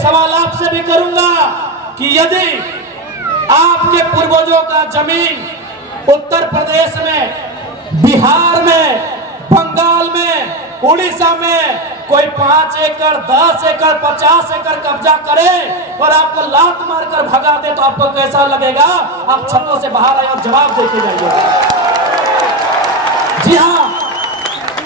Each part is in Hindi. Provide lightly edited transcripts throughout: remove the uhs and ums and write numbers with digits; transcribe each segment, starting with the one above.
सवाल आपसे भी करूंगा कि यदि आपके पूर्वजों का जमीन उत्तर प्रदेश में, बिहार में, बंगाल में, उड़ीसा में कोई 5 एकड़, 10 एकड़, 50 एकड़ कब्जा करे और आपको लात मारकर भगा दे तो आपको कैसा लगेगा? आप छतों से बाहर आए और जवाब देके जाइए। जी हाँ,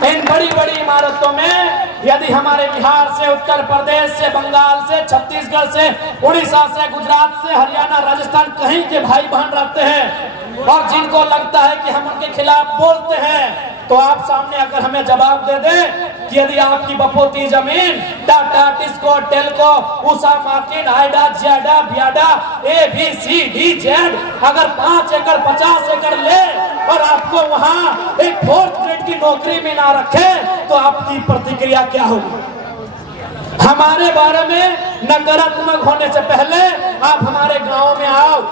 इन बड़ी बड़ी इमारतों में यदि हमारे बिहार से, उत्तर प्रदेश से, बंगाल से, छत्तीसगढ़ से, उड़ीसा से, गुजरात से, हरियाणा, राजस्थान कहीं के भाई बहन रहते हैं और जिनको लगता है कि हम उनके खिलाफ बोलते हैं, तो आप सामने अगर हमें जवाब दे दे कि यदि आपकी बपोती जमीन Tata, TISCO, Telco, Usha Martin, Aida, ज्याडा, BIADA, ABCDZ अगर 5 एकड़, 50 एकड़ ले और आपको वहां एक 4th ग्रेड की नौकरी में ना रखे तो आपकी प्रतिक्रिया क्या होगी? हमारे बारे में नकारात्मक होने से पहले आप हमारे गांव में आओ,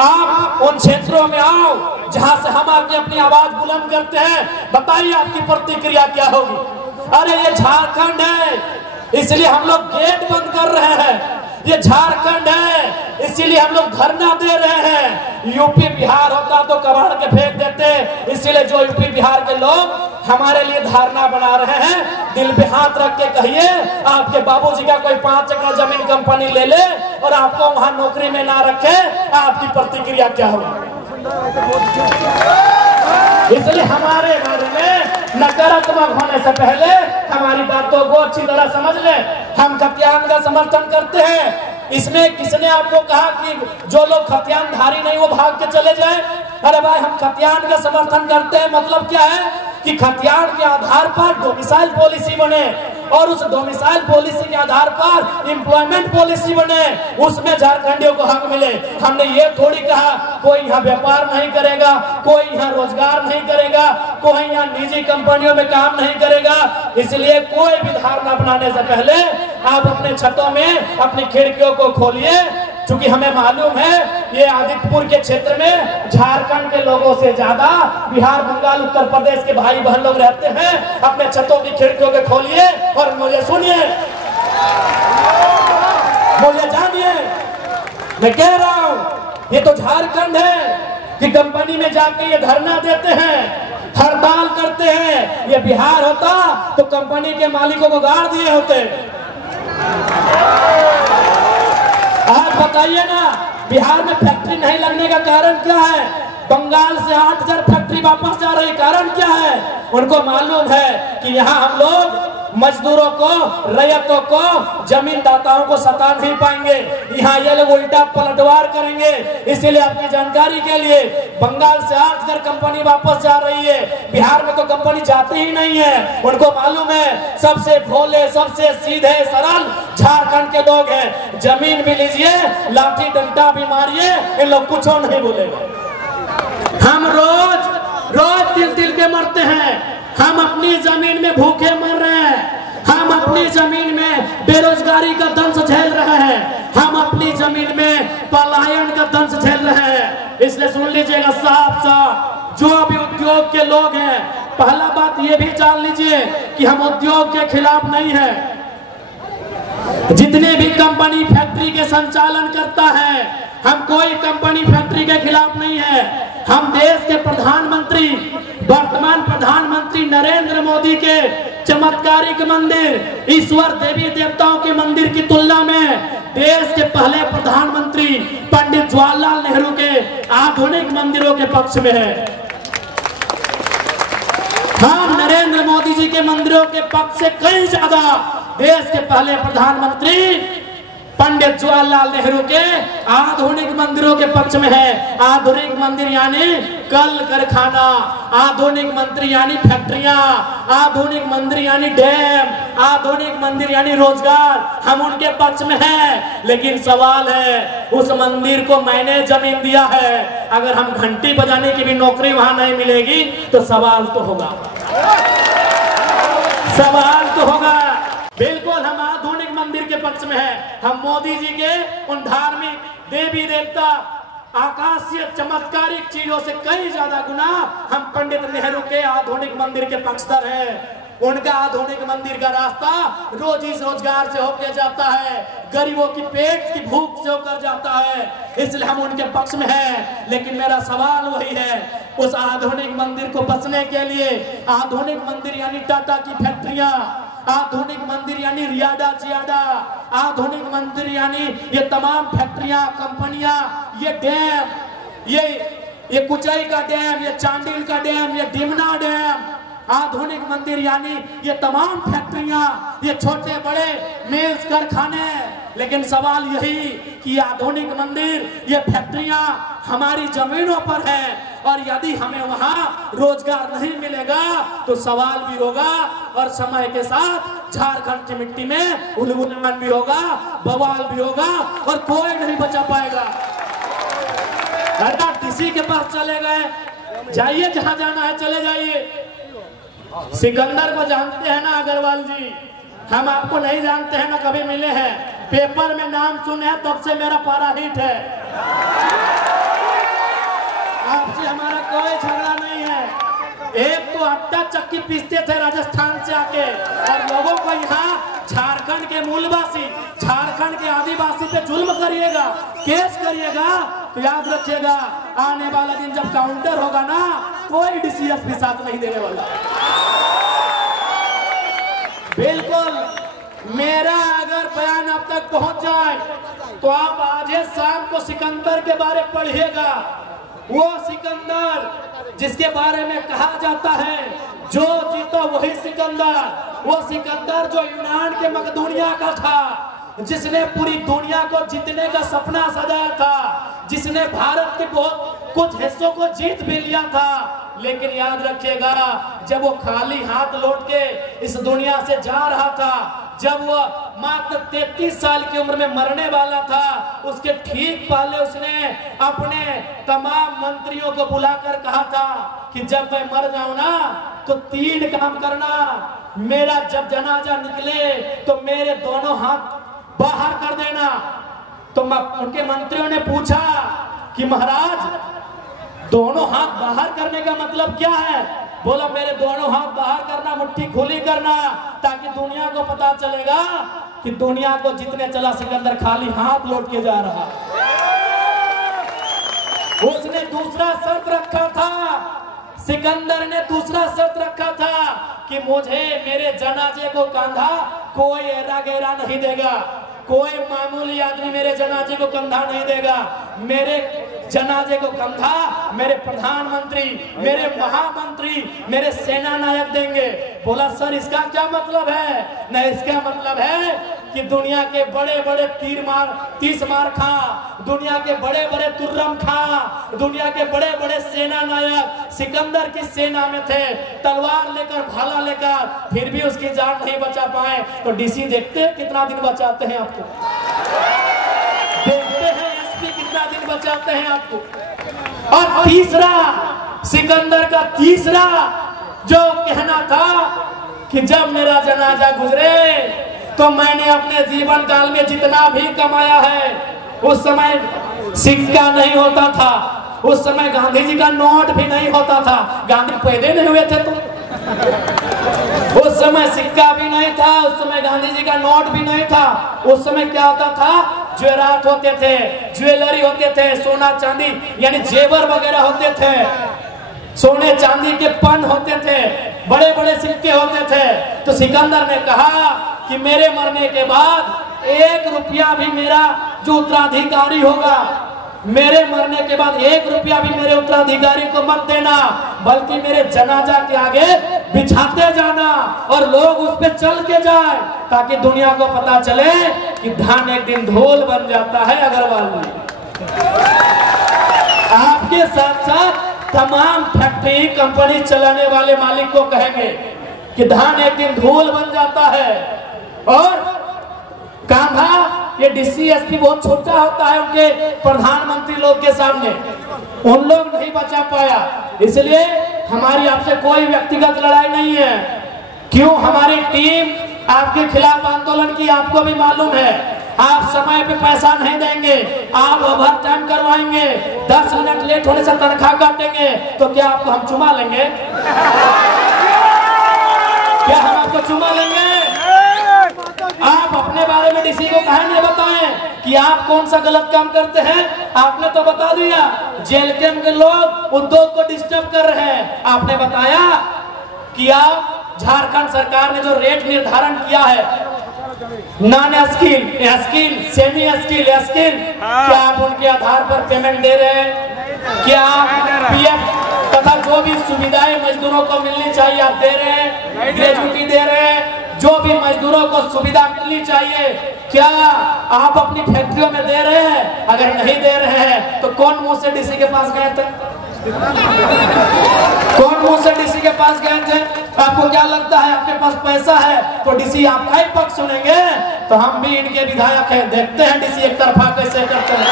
आप उन क्षेत्रों में आओ जहां से हम आके अपनी आवाज बुलंद करते हैं। बताइए आपकी प्रतिक्रिया क्या होगी? अरे ये झारखंड है इसलिए हम लोग गेट बंद कर रहे हैं, ये झारखंड है इसीलिए हम लोग धरना दे रहे हैं। यूपी बिहार होता तो कबाड़ के फेंक देते, इसीलिए जो यूपी बिहार के लोग हमारे लिए धारणा बना रहे हैं, दिल पे हाथ रख के कहिए आपके बाबूजी का कोई 5 एकड़ जमीन कंपनी ले ले और आपको वहां नौकरी में ना रखे, आपकी प्रतिक्रिया क्या होगी? इसलिए हमारे बारे में नकारात्मक होने से पहले हमारी बातों को अच्छी तरह समझ ले। हम खतियान का समर्थन करते हैं। इसमें किसने आपको कहा कि जो लोग खतियानधारी नहीं वो भाग के चले जाए? अरे भाई, हम खतियान का समर्थन करते हैं, मतलब क्या है कि खतियान के आधार पर डोमिसाइल पॉलिसी बने और उस डोमिसाइल पॉलिसी के आधार पर एम्प्लॉयमेंट पॉलिसी बने, उसमें झारखंडियों को हक मिले। हमने ये थोड़ी कहा कोई यहाँ व्यापार नहीं करेगा, कोई यहाँ रोजगार नहीं करेगा, कोई यहाँ निजी कंपनियों में काम नहीं करेगा। इसलिए कोई भी धारणा बनाने से पहले आप अपने छतों में अपनी खिड़कियों को खोलिए, क्योंकि हमें मालूम है ये आदित्यपुर के क्षेत्र में झारखंड के लोगों से ज्यादा बिहार, बंगाल, उत्तर प्रदेश के भाई बहन लोग रहते हैं। अपने छतों की खिड़कियों को खोलिए और मुझे सुनिए, मुझे जानिए, मैं कह रहा हूं ये तो झारखंड है कि कंपनी में जाके ये धरना देते हैं, हड़ताल करते हैं। ये बिहार होता तो कंपनी के मालिकों को गाड़ दिए होते। आप बताइए ना, बिहार में फैक्ट्री नहीं लगने का कारण क्या है? बंगाल से 8000 फैक्ट्री वापस जा रही, कारण क्या है? उनको मालूम है कि यहाँ हम लोग मजदूरों को, रैयतों को, जमीनदाताओं को सता नहीं पाएंगे, यहाँ ये लोग उल्टा पलटवार करेंगे। इसीलिए आपकी जानकारी के लिए बंगाल से 8000 कंपनी वापस जा रही है, बिहार में तो कंपनी जाती ही नहीं है। उनको मालूम है सबसे भोले, सबसे सीधे सरल झारखंड के लोग हैं। जमीन भी लीजिए, लाठी डंडा भी मारिए, इन लोग कुछ नहीं बोलेगा। हम रोज तिल तिल के मरते हैं, हम अपनी जमीन में भूखे मर रहे हैं, हम अपनी जमीन में बेरोजगारी का दंश झेल रहे हैं, हम अपनी जमीन में पलायन का दंश झेल रहे हैं। इसलिए सुन लीजिएगा साफ साफ, जो भी उद्योग के लोग हैं, पहला बात ये भी जान लीजिए कि हम उद्योग के खिलाफ नहीं है। जितने भी कंपनी फैक्ट्री के संचालन करता है, हम कोई कंपनी फैक्ट्री के खिलाफ नहीं है। हम देश के प्रधानमंत्री, वर्तमान प्रधानमंत्री नरेंद्र मोदी के चमत्कारिक मंदिर, ईश्वर देवी देवताओं के मंदिर की तुलना में देश के पहले प्रधानमंत्री पंडित जवाहरलाल नेहरू के आधुनिक मंदिरों के पक्ष में है। हम नरेंद्र मोदी जी के मंदिरों के पक्ष से कई ज्यादा देश के पहले प्रधानमंत्री पंडित जवाहरलाल नेहरू के आधुनिक मंदिरों के पक्ष में है। आधुनिक मंदिर यानी कल कारखाना, आधुनिक मंदिर यानी फैक्ट्रियां, आधुनिक मंदिर यानी डैम, आधुनिक मंदिर यानी रोजगार, हम उनके पक्ष में हैं। लेकिन सवाल है, उस मंदिर को मैंने जमीन दिया है, अगर हम घंटी बजाने की भी नौकरी वहां नहीं मिलेगी तो सवाल तो होगा, सवाल तो होगा। बिल्कुल हम आधुनिक मंदिर के पक्ष में हैं। हम मोदी जी के उन धार्मिक देवी देवता आकाशीय चमत्कारिक चीजों से कई ज्यादा गुना हम पंडित नेहरू के आधुनिक मंदिर के पक्षधर हैं। उनका आधुनिक मंदिर का रास्ता रोजी रोजगार से होकर जाता है, गरीबों की पेट की भूख से होकर जाता है, इसलिए हम उनके पक्ष में हैं। लेकिन मेरा सवाल वही है, उस आधुनिक मंदिर को बचने के लिए, आधुनिक मंदिर यानी टाटा की फैक्ट्रियां, आधुनिक मंदिर यानी रियाडा जियाडा, आधुनिक मंदिर यानी ये तमाम फैक्ट्रियां, कंपनियां, ये डैम, ये कुचाई का डैम, ये चांडिल का डैम, ये डिमना डैम, आधुनिक मंदिर यानी ये तमाम फैक्ट्रियां, ये छोटे बड़े मिल्स कारखाने। लेकिन सवाल यही कि आधुनिक मंदिर, ये फैक्ट्रियां हमारी जमीनों पर है, और यदि हमें वहां रोजगार नहीं मिलेगा तो सवाल भी होगा, और समय के साथ झारखंड की मिट्टी में उलगुलान भी होगा, बवाल भी होगा, और कोई नहीं बचा पाएगा। डीसी के पास चले गए, जाइए जहां जाना है चले जाइए। सिकंदर को जानते हैं ना अग्रवाल जी, हम आपको नहीं जानते हैं ना कभी मिले हैं, पेपर में नाम सुने हैं तब से मेरा पारा हिट है। आपसे हमारा कोई झगड़ा नहीं है। एक तो आटा चक्की पीसते थे राजस्थान से आके, और लोगों को यहाँ झारखंड के मूलवासी, झारखंड के आदिवासी पे जुल्म करिएगा, केस करिएगा, तो याद रखिएगा आने वाला दिन जब काउंटर होगा ना, कोई डीसीएस भी साथ नहीं देने वाला। बिल्कुल मेरा अगर बयान आप तक पहुंच जाए तो आप आज शाम को सिकंदर के बारे में पढ़िएगा। वो सिकंदर जिसके बारे में कहा जाता है जो जीतो वही सिकंदर, वो सिकंदर जो यूनान के मकदूनिया का था, जिसने पूरी दुनिया को जीतने का सपना सजाया था, जिसने भारत के बहुत कुछ हिस्सों को जीत भी लिया था। लेकिन याद रखिएगा जब वो खाली हाथ लौट के इस दुनिया से जा रहा था, जब वो मात्र 33 साल की उम्र में मरने वाला था, उसके ठीक पहले उसने अपने तमाम मंत्रियों को बुलाकर कहा था कि जब मैं मर जाऊं ना तो 3 काम करना। मेरा जब जनाजा निकले तो मेरे दोनों हाथ बाहर कर देना। तो उनके मंत्रियों ने पूछा कि महाराज दोनों हाथ बाहर करने का मतलब क्या है? बोला मेरे दोनों हाथ बाहर करना, मुट्ठी खुली करना, ताकि दुनिया को पता चलेगा कि दुनिया को जितने चला सिकंदर खाली हाथ लौट के जा रहा। उसने दूसरा शर्त रखा था, सिकंदर ने दूसरा शर्त रखा था कि मुझे मेरे जनाजे को कंधा कोई एरा गेरा नहीं देगा, कोई मामूली आदमी मेरे जनाजे को कंधा नहीं देगा। मेरे जनाजे को कंधा मेरे प्रधानमंत्री, मेरे महामंत्री, मेरे सेना नायक देंगे। बोला सर इसका क्या मतलब है? न इसका मतलब है कि दुनिया के बड़े बड़े तीस मार खा, दुनिया के बड़े बड़े तुर्रम खा, दुनिया के बड़े बड़े सेना नायक सिकंदर की सेना में थे, तलवार लेकर भाला लेकर, फिर भी उसकी जान नहीं बचा पाए। तो डीसी देखते हैं कितना दिन बचाते हैं आपको, देखते हैं एसपी कितना दिन बचाते हैं आपको। और तीसरा, सिकंदर का तीसरा जो कहना था कि जब मेरा जनाजा गुजरे तो मैंने अपने जीवन काल में जितना भी कमाया है, उस समय सिक्का नहीं होता था, उस समय गांधी जी का नोट भी नहीं होता था। गांधी पैदा नहीं हुए थे तुम, उस समय सिक्का भी नहीं था, उस समय गांधी जी का नोट भी नहीं था। उस समय क्या होता था? ज्वेरात होते थे, ज्वेलरी होते थे, सोना चांदी यानी जेवर वगैरह होते थे, सोने चांदी के पन होते थे, बड़े बड़े सिक्के होते थे। तो सिकंदर ने कहा कि मेरे मरने के बाद 1 रुपया भी मेरा जो उत्तराधिकारी होगा, मेरे मरने के बाद 1 रुपया भी मेरे उत्तराधिकारी को मत देना, बल्कि मेरे जनाजा के आगे बिछाते जाना और लोग उस पे चल के जाए, ताकि दुनिया को पता चले कि धान एक दिन धूल बन जाता है। अग्रवाल जी आपके साथ साथ तमाम फैक्ट्री कंपनी चलाने वाले मालिक को कहेंगे कि धान एक दिन धूल बन जाता है। और कांधा ये डीसीएसपी बहुत छोटा होता है उनके प्रधानमंत्री लोग के सामने, उन लोग नहीं बचा पाया। इसलिए हमारी आपसे कोई व्यक्तिगत लड़ाई नहीं है। क्यों हमारी टीम आपके खिलाफ आंदोलन की आपको भी मालूम है। आप समय पे पैसा नहीं देंगे, आप ओवर टाइम करवाएंगे, 10 मिनट लेट होने से तनख्वाह काटेंगे, तो क्या आपको हम चुमा लेंगे? क्या हम आपको चुमा लेंगे? आप अपने बारे में डीसी को कहा नहीं बताएं कि आप कौन सा गलत काम करते हैं। आपने तो बता दिया जेल के लोग उद्योग को डिस्टर्ब कर रहे हैं। आपने बताया कि आप झारखंड सरकार ने जो रेट निर्धारण किया है non skill, skill, semi skill, skill, क्या आप उनके आधार पर पेमेंट दे रहे हैं? क्या पीएफ तथा जो भी सुविधाएं मजदूरों को मिलनी चाहिए आप दे रहे हैं? ग्रेजुटी दे रहे हैं? जो भी मजदूरों को सुविधा मिलनी चाहिए क्या आप अपनी फैक्ट्रियों में दे रहे हैं? अगर नहीं दे रहे हैं तो कौन मुंह से डीसी के पास गए थे? कौन मुंह से डीसी के पास गए थे? आपको क्या लगता है आपके पास पैसा है तो डीसी आपका ही पक्ष सुनेंगे? तो हम भी इनके विधायक हैं, देखते हैं डीसी एक तरफा कैसे करते हैं,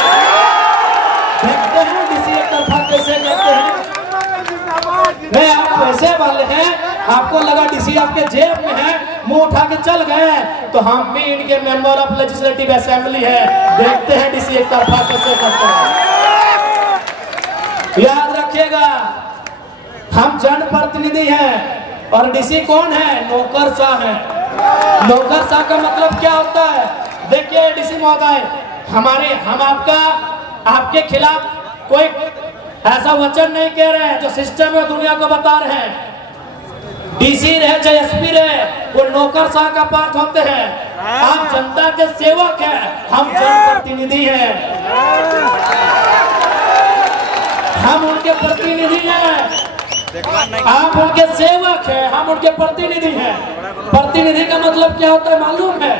देखते हैं डीसी एक तरफा कैसे करते हैं। नहीं, आप पैसे वाले हैं, आपको लगा डीसी आपके जेब में है, मुंह उठा के चल गए, तो हम भी इनके मेंबर ऑफ लेजिस्लेटिव असेंबली है, देखते हैं डीसी एक तरफा कैसे करते हैं। याद रखिएगा हम जनप्रतिनिधि हैं और डीसी कौन है? नौकरशाह है। नौकरशाह का मतलब क्या होता है? देखिए डीसी महोदय, हम आपके खिलाफ कोई ऐसा वचन नहीं कह रहे हैं जो सिस्टम में दुनिया को बता रहे हैं। डीसी रहे चाहे एसपी रहे वो नौकरशाह का पार्ट होते हैं। आप जनता के सेवक हैं, हम जनप्रतिनिधि हैं, हम उनके प्रतिनिधि हैं। आप उनके सेवक हैं, हम उनके प्रतिनिधि हैं। प्रतिनिधि का मतलब क्या होता है मालूम है?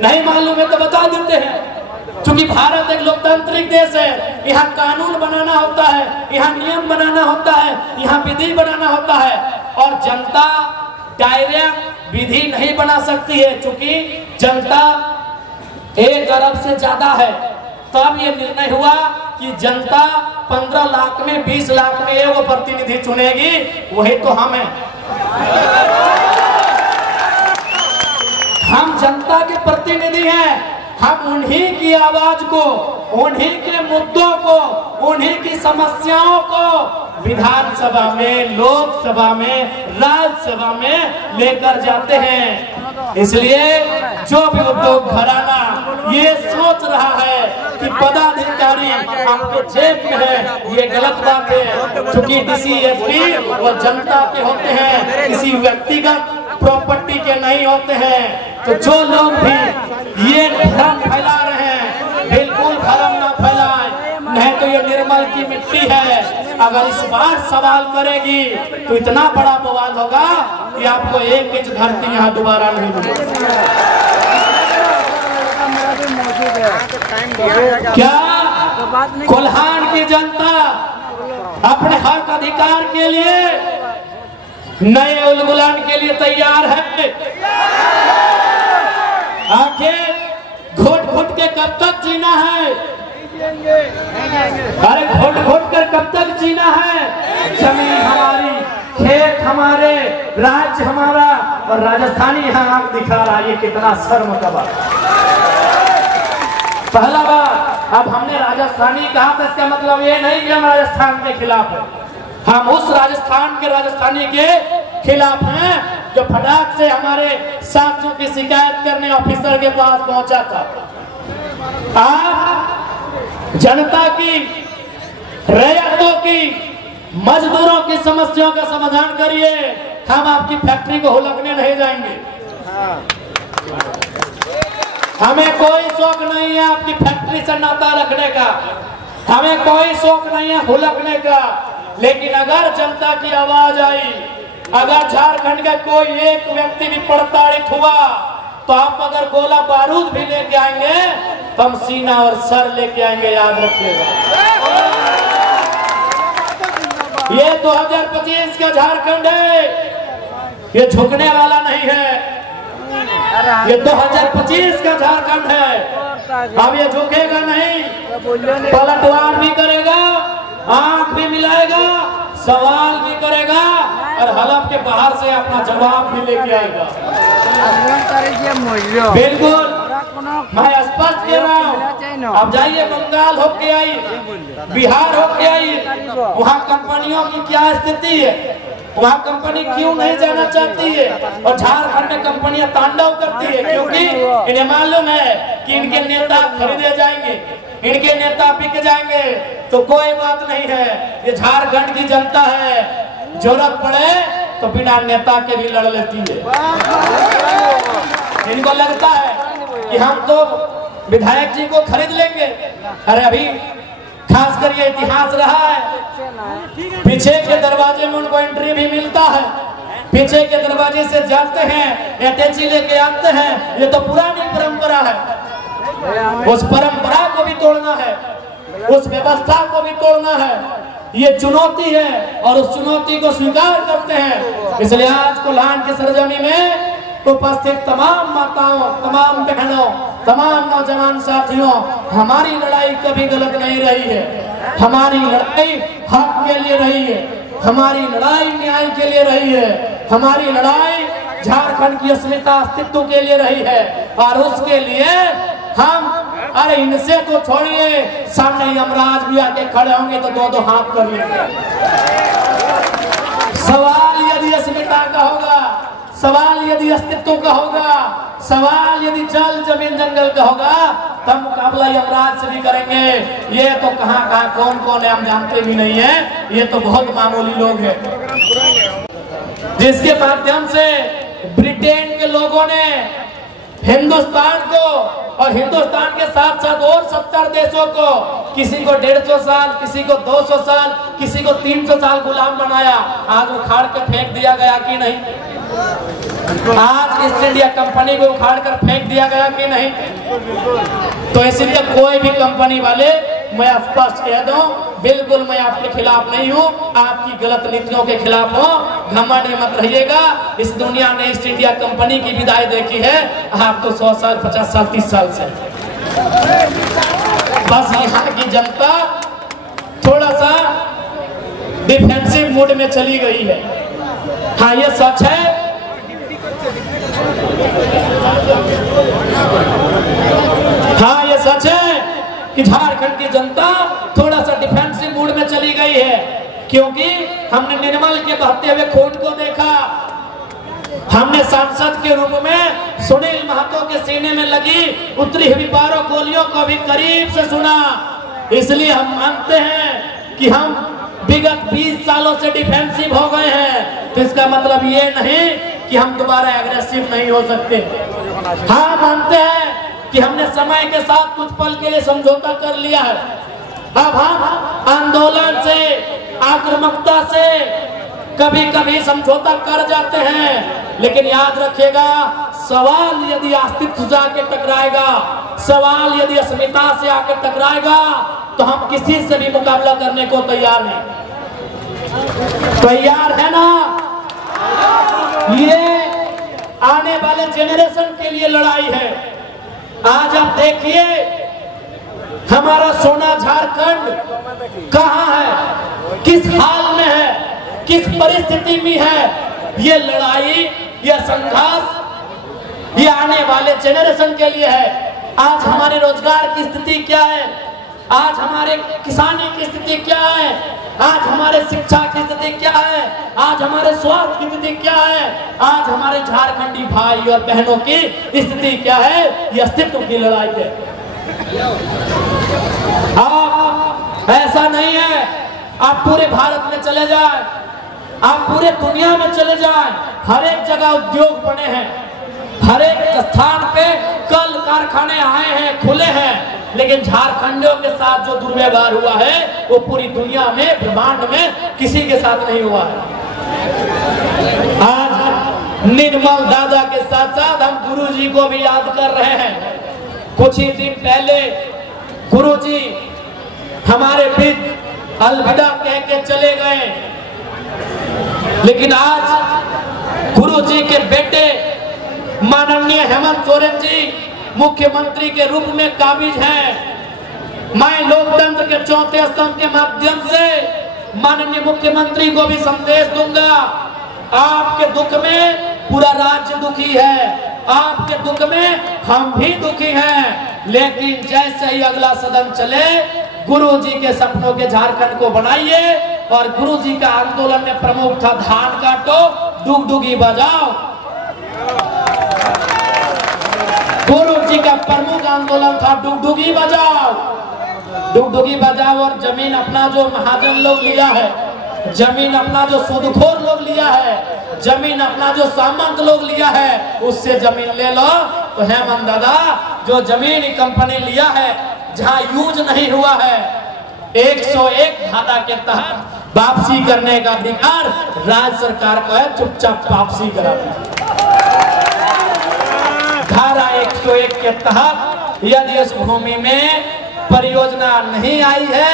नहीं मालूम है तो बता देते हैं। क्योंकि भारत एक लोकतांत्रिक देश है, यहाँ कानून बनाना होता है, यहाँ नियम बनाना होता है, यहाँ विधि बनाना होता है और जनता डायरेक्ट विधि नहीं बना सकती है। क्योंकि जनता 1 अरब से ज्यादा है, तब ये निर्णय हुआ कि जनता 15 लाख में 20 लाख में एगो प्रतिनिधि चुनेगी, वही तो हम हैं। हम जनता के प्रतिनिधि हैं, हम उन्हीं की आवाज को, उन्हीं के मुद्दों को, उन्हीं की समस्याओं को विधानसभा में, लोकसभा में, राज्यसभा में लेकर जाते हैं। इसलिए जो भी उद्योग घराना ये सोच रहा है कि पदाधिकारी आपके जेब में है, ये गलत बात है। क्योंकि डीसी एसपी वो जनता के होते हैं, किसी व्यक्तिगत प्रॉपर्टी के नहीं होते हैं। तो जो लोग भी ये भ्रम फैला रहे हैं, बिल्कुल भ्रम ना फैलाएं, नहीं तो ये निर्मल की मिट्टी है। अगर इस बार सवाल करेगी तो इतना बड़ा बवाल होगा कि आपको 1 इंच धरती यहाँ दोबारा नहीं मिलेगी। क्या कोल्हान की जनता अपने हक अधिकार के लिए नए उलगुलान के लिए तैयार है? आखिर घुट घुट के कब तक जीना है? अरे घुट घुट कर कब तक जीना है? जमीन हमारी, खेत हमारे, राज्य हमारा और राजस्थानी यहाँ आंख दिखा रहा है। ये कितना शर्म का बात। पहला बात, अब हमने राजस्थानी कहा था, इसका मतलब ये नहीं कि हम राजस्थान के खिलाफ है। हम उस राजस्थान के राजस्थानी के खिलाफ हैं जो फटाक से हमारे साथियों की शिकायत करने ऑफिसर के पास पहुंचा था। आप जनता की, रैयतों की, मजदूरों की समस्याओं का समाधान करिए। हम आपकी फैक्ट्री को हुलकने नहीं जाएंगे। हमें कोई शौक नहीं है आपकी फैक्ट्री से नाता रखने का, हमें कोई शौक नहीं है हुलकने का। लेकिन अगर जनता की आवाज आई, अगर झारखंड का कोई एक व्यक्ति भी प्रताड़ित हुआ तो आप अगर गोला बारूद भी लेके आएंगे तो हम सीना और सर लेके आएंगे, याद रखिएगा। ये 2025 का झारखंड है, ये झुकने वाला नहीं है। ये 2025 का झारखंड है। अब ये झुकेगा नहीं, पलटवार भी करेगा, आंख भी मिलाएगा, सवाल भी करेगा और हलफ के बाहर से अपना जवाब भी लेके आएगा। बिल्कुल मैं स्पष्ट कह रहा हूँ। अब जाइए बंगाल होके आई, बिहार होके आई, वहाँ कंपनियों की क्या स्थिति है? वहाँ कंपनी क्यों नहीं जाना चाहती है? और झारखंड में कंपनियां तांडव करती है क्योंकि इन्हें मालूम है कि इनके नेता खरीदे जाएंगे, इनके नेता बिक जाएंगे। तो कोई बात नहीं है, ये झारखंड की जनता है, जरूरत पड़े तो बिना नेता के भी लड़ लेती है। इनको लगता है कि हम तो विधायक जी को खरीद लेंगे। अरे अभी खासकर ये इतिहास रहा है, पीछे के दरवाजे में उनको एंट्री भी मिलता है, पीछे के दरवाजे से जाते हैं, अटैची लेके आते हैं। ये तो पुरानी परंपरा है, उस परंपरा को भी तोड़ना है, उस व्यवस्था को भी तोड़ना है। ये चुनौती है और उस चुनौती को स्वीकार करते हैं। इसलिए आज कोल्हान की सरजमी में उपस्थित तमाम माताओं, तमाम बहनों, तमाम नौजवान साथियों, हमारी लड़ाई कभी गलत नहीं रही है। हमारी लड़ाई हक के लिए रही है, हमारी लड़ाई न्याय के लिए रही है, हमारी लड़ाई झारखंड की अस्मिता अस्तित्व के लिए रही है। और उसके लिए हम, अरे इनसे तो छोड़िए, सामने यमराज भी आके खड़े होंगे तो दो दो हाथ कर लेंगे। सवाल यदि अस्मिता का होगा, सवाल यदि अस्तित्व का होगा, सवाल यदि जल जमीन जंगल का होगा, तब मुकाबला यमराज से भी करेंगे। ये तो कहाँ कौन कौन है हम जानते भी नहीं है, ये तो बहुत मामूली लोग हैं, जिसके माध्यम से ब्रिटेन के लोगों ने हिंदुस्तान को और हिंदुस्तान के साथ साथ और 70 देशों को, किसी को 150 साल, किसी को 200 साल, किसी को 300 साल गुलाम बनाया। आज उखाड़ के फेंक दिया गया कि नहीं? आज ईस्ट इंडिया कंपनी को उखाड़ कर फेंक दिया गया कि नहीं? तो इसलिए कोई भी कंपनी वाले, मैं स्पष्ट कह दूं, बिल्कुल मैं आपके खिलाफ नहीं हूं, आपकी गलत नीतियों के खिलाफ हूं। घमंड मत रहिएगा। इस दुनिया ने ईस्ट इंडिया कंपनी की विदाई देखी है, आप तो 100 साल, 50 साल, 30 साल से। बस यहाँ की जनता थोड़ा सा डिफेंसिव मूड में चली गई है। हाँ, ये सच है। हाँ, ये सच है कि झारखंड की जनता थोड़ा सा डिफेंसिव मूड में चली गई है, क्योंकि हमने निर्मल के बहते हुए खून को देखा, हमने सांसद के रूप में सुनील महतो के सीने में लगी उतरी हुई 12 गोलियों को भी करीब से सुना। इसलिए हम मानते हैं कि हम विगत 20 सालों से डिफेंसिव हो गए हैं। तो इसका मतलब ये नहीं कि हम दोबारा एग्रेसिव नहीं हो सकते। हाँ, मानते हैं कि हमने समय के साथ कुछ पल के लिए समझौता कर लिया है। अब हम आंदोलन से, आक्रामकता से कभी कभी समझौता कर जाते हैं, लेकिन याद रखिएगा, सवाल यदि अस्तित्व से आके टकराएगा, सवाल यदि अस्मिता से आके टकराएगा, तो हम किसी से भी मुकाबला करने को तैयार हैं। तैयार है ना? ये आने वाले जेनरेशन के लिए लड़ाई है। आज आप देखिए, हमारा सोना झारखंड कहाँ है, किस हाल में है, किस परिस्थिति में है। ये लड़ाई, ये संघर्ष, ये आने वाले जेनरेशन के लिए है। आज हमारे रोजगार की स्थिति क्या है, आज हमारे किसानी की स्थिति क्या है, आज हमारे शिक्षा की स्थिति क्या है, आज हमारे स्वास्थ्य की स्थिति क्या है, आज हमारे झारखंडी भाई और बहनों की स्थिति क्या है। ये अस्तित्व की लड़ाई है। आप ऐसा नहीं है, आप पूरे भारत में चले जाए, आप पूरे दुनिया में चले जाए, हर एक जगह उद्योग बने हैं, हर एक स्थान पे कल कारखाने आए हैं, खुले हैं, लेकिन झारखंडियों के साथ जो दुर्व्यवहार हुआ है वो पूरी दुनिया में, ब्रह्मांड में किसी के साथ नहीं हुआ है। आज निर्मल दादा के साथ साथ हम गुरुजी को भी याद कर रहे हैं। कुछ ही दिन पहले गुरुजी हमारे बीच अलविदा कह के चले गए, लेकिन आज गुरुजी के बेटे माननीय हेमंत सोरेन जी मुख्यमंत्री के रूप में काबिज हैं। मैं लोकतंत्र के चौथे स्तंभ के माध्यम से माननीय मुख्यमंत्री को भी संदेश दूंगा, आपके दुख में पूरा राज्य दुखी है, आपके दुख में हम भी दुखी हैं, लेकिन जैसे ही अगला सदन चले, गुरुजी के सपनों के झारखंड को बनाइए, और गुरुजी का आंदोलन में प्रमुख था धान काटो डुगडुगी बजाओ। गुरुजी का प्रमुख आंदोलन था डुगडुगी बजाओ, डुगडुगी बजाओ। और जमीन अपना जो महाजन लोग लिया है, जमीन अपना जो सूदखोर लोग लिया है, जमीन अपना जो सामंत लोग लिया है, उससे जमीन ले लो। तो हेमंत दादा जो जमीन कंपनी लिया है जहां यूज नहीं हुआ है, 101 धारा के तहत वापसी करने का अधिकार राज्य सरकार को है, चुपचाप वापसी करा। धारा 101 के तहत यदि इस भूमि में परियोजना नहीं आई है,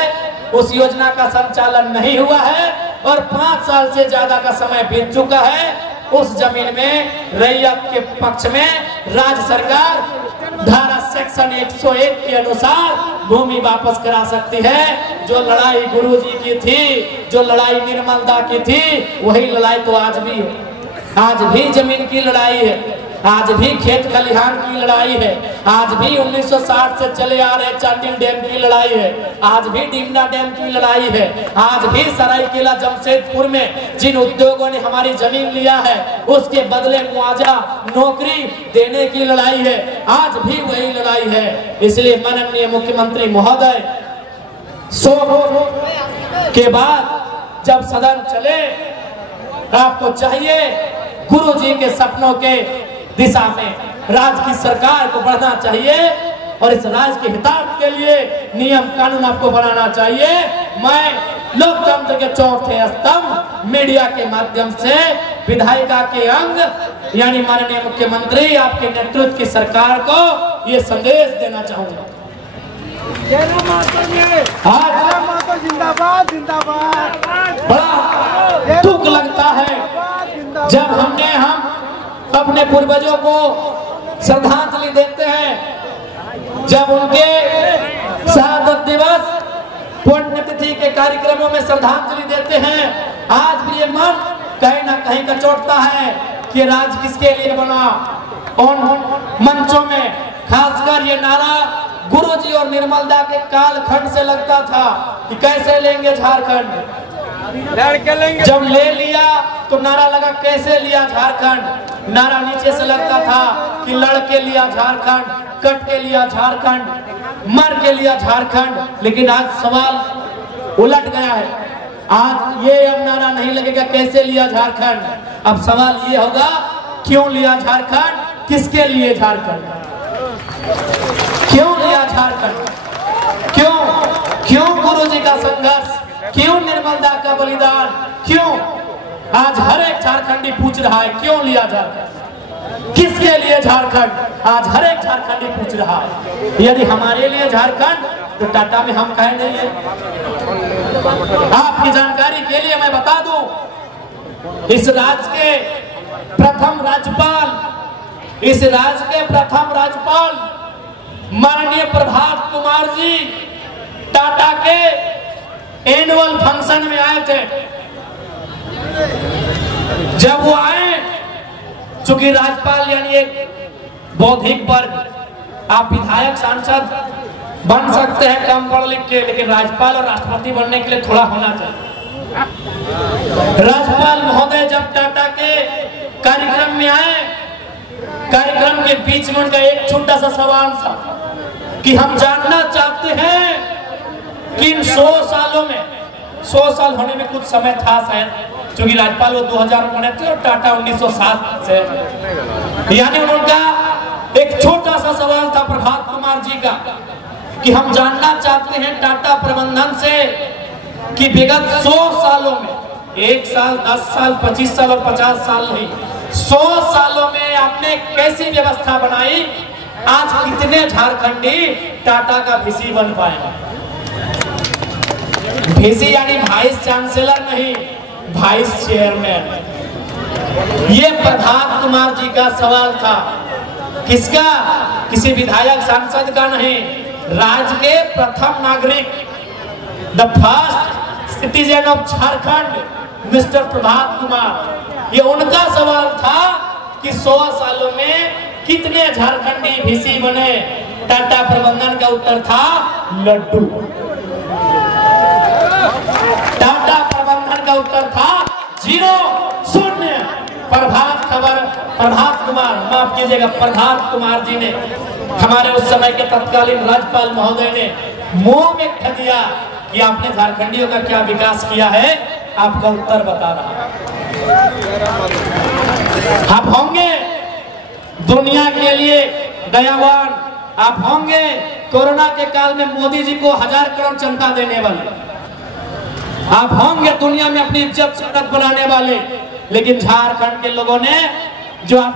उस योजना का संचालन नहीं हुआ है और 5 साल से ज्यादा का समय बीत चुका है, उस जमीन में रैयत के पक्ष में राज्य सरकार धारा सेक्शन 101 के अनुसार भूमि वापस करा सकती है। जो लड़ाई गुरुजी की थी, जो लड़ाई निर्मलदा की थी, वही लड़ाई तो आज भी है। आज भी जमीन की लड़ाई है, आज भी खेत खलिहान की लड़ाई है, आज भी 1960 से चले आ रहे चांडिल डैम की लड़ाई है, आज भी डिमना डैम की लड़ाई है, आज भी सरायकेला जमशेदपुर में जिन उद्योगों ने हमारी जमीन लिया है उसके बदले मुआवजा नौकरी देने की लड़ाई है, आज भी वही लड़ाई है। इसलिए माननीय मुख्यमंत्री महोदय 100 के बाद जब सदन चले, आपको चाहिए गुरुजी के सपनों के दिशा में राज्य की सरकार को बढ़ना चाहिए और इस राज्य के हितार्थ के लिए नियम कानून आपको बनाना चाहिए। मैं लोकतंत्र के चौथे स्तंभ मीडिया के माध्यम से विधायिका के अंग यानी माननीय मुख्यमंत्री आपके नेतृत्व की सरकार को ये संदेश देना चाहूंगा। आज जिंदाबाद जिंदाबाद। बड़ा दुख लगता है जब हम अपने पूर्वजों को श्रद्धांजलि देते हैं, जब उनके शहादत दिवस पुण्यतिथि के कार्यक्रमों में श्रद्धांजलि देते हैं। आज भी ये मन कहीं ना कहीं कचोटता है कि राज्य किसके लिए बना। उन मंचों में खासकर ये नारा गुरुजी और निर्मलदा के कालखंड से लगता था कि कैसे लेंगे झारखंड, जब ले लिया तो नारा लगा कैसे लिया झारखंड। नारा नीचे से लगता था कि लड़के लिया झारखंड, कट के लिया झारखंड, मर के लिया झारखंड। लेकिन आज सवाल उलट गया है, आज ये अब नारा नहीं लगेगा कैसे लिया झारखंड, अब सवाल ये होगा क्यों लिया झारखंड, किसके लिए झारखंड, क्यों लिया झारखंड, क्यों गुरुजी का संघर्ष, क्यों निर्मलदा का बलिदान, क्यों आज हर एक झारखंडी पूछ रहा है क्यों लिया झारखंड, किसके लिए झारखंड, आज हर एक झारखंडी पूछ रहा है। यदि हमारे लिए झारखंड तो टाटा में हम कहे नहीं है। आपकी जानकारी के लिए मैं बता दूं, इस राज्य के प्रथम राज्यपाल माननीय प्रभात कुमार जी टाटा के एनुअल फंक्शन में आए थे। जब वो आए, चूंकि राज्यपाल यानी एक बौद्धिक वर्ग, आप विधायक सांसद बन सकते हैं कम पढ़ लिख के, लेकिन राज्यपाल और राष्ट्रपति बनने के लिए थोड़ा होना चाहिए। राज्यपाल महोदय जब टाटा के कार्यक्रम में आए, कार्यक्रम के बीच में उनका एक छोटा सा सवाल था कि हम जानना चाहते हैं कि इन 100 सालों में, 100 साल होने में कुछ समय था शायद, क्योंकि राज्यपाल वो 2000 में बने थे और टाटा 1907 से, यानी उनका एक छोटा सा सवाल था प्रभात कुमार जी का कि हम जानना चाहते हैं टाटा प्रबंधन से कि विगत 100 सालों में, 1 साल, 10 साल, 25 साल और 50 साल नहीं, 100 सालों में आपने कैसी व्यवस्था बनाई, आज कितने झारखंडी टाटा का वीसी बन पाए। वीसी यानी वाइस चांसलर नहीं, वाइस चेयरमैन। ये प्रभात कुमार जी का सवाल था, किसका, किसी विधायक सांसद का नहीं, राज्य के प्रथम नागरिक, the first citizen of Jharkhand mister Prabhat Kumar. ये उनका सवाल था कि 100 सालों में कितने झारखंडी वीसी बने। टाटा प्रबंधन का उत्तर था लड्डू। टाटा जीरो, शून्य। प्रभात खबर, प्रभात कुमार, माफ कीजिएगा, प्रभात कुमार जी ने, हमारे उस समय के तत्कालीन राज्यपाल महोदय ने मुंह में कह दिया कि आपने झारखंडियों का क्या विकास किया है, आपका उत्तर बता रहा। आप होंगे दुनिया के लिए दयावान, आप होंगे कोरोना के काल में मोदी जी को 1000 करोड़ चंदा देने वाले, आप होंगे दुनिया में अपनी इज्जत शोहरत बनाने वाले, लेकिन झारखंड के लोगों ने जो आप